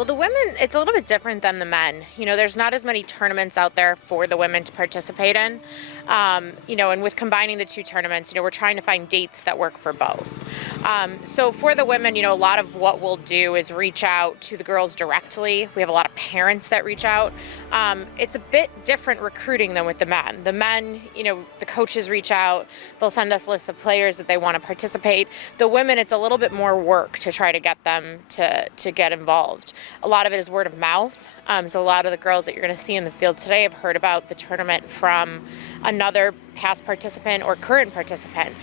Well, the women, it's a little bit different than the men. There's not as many tournaments out there for the women to participate in. And with combining the two tournaments, we're trying to find dates that work for both. So for the women, a lot of what we'll do is reach out to the girls directly. We have a lot of parents that reach out. It's a bit different recruiting than with the men. The men, the coaches reach out. They'll send us lists of players that they want to participate. The women, it's a little bit more work to try to get them to get involved. A lot of it is word of mouth. So a lot of the girls that you're going to see in the field today have heard about the tournament from another past participant or current participant.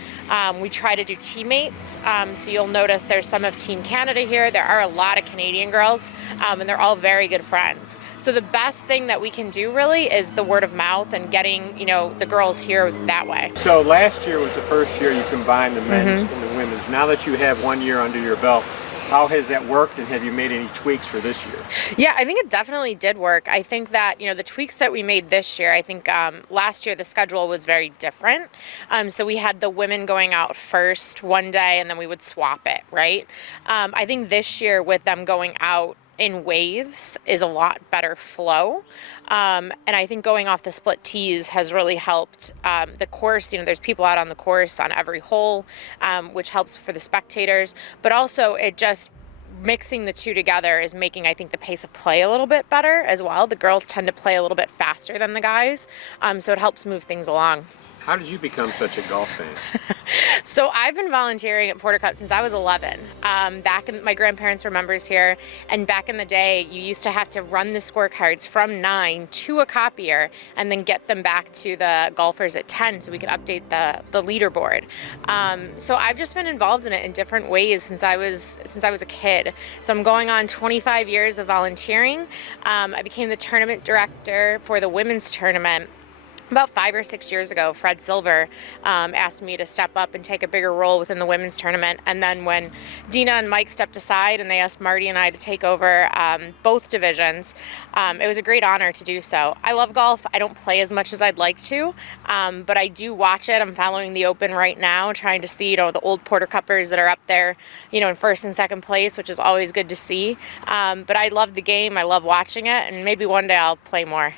We try to do teammates. So you'll notice there's some of Team Canada here. There are a lot of Canadian girls, and they're all very good friends. So the best thing that we can do really is the word of mouth and getting, the girls here that way. So last year was the first year you combined the men's and the women's. Now that you have 1 year under your belt, how has that worked, and have you made any tweaks for this year? Yeah, I think it definitely did work. I think that, the tweaks that we made this year, I think last year the schedule was very different. So we had the women going out first one day, and then we would swap it, right? I think this year with them going out in waves is a lot better flow. And I think going off the split tees has really helped the course. There's people out on the course on every hole, which helps for the spectators. But also it just mixing the two together is making, I think, the pace of play a little bit better as well. The girls tend to play a little bit faster than the guys. So it helps move things along. How did you become such a golf fan? So I've been volunteering at Porter Cup since I was 11. My grandparents were members here, and back in the day, you used to have to run the scorecards from 9 to a copier and then get them back to the golfers at 10 so we could update the leaderboard. So I've just been involved in it in different ways since I was a kid. So I'm going on 25 years of volunteering. I became the tournament director for the women's tournament about 5 or 6 years ago. Fred Silver asked me to step up and take a bigger role within the women's tournament. And then when Dina and Mike stepped aside and they asked Marty and I to take over both divisions, it was a great honor to do so. I love golf. I don't play as much as I'd like to, but I do watch it. I'm following the Open right now, trying to see, the old Porter Cuppers that are up there, in first and second place, which is always good to see. But I love the game. I love watching it, and maybe one day I'll play more.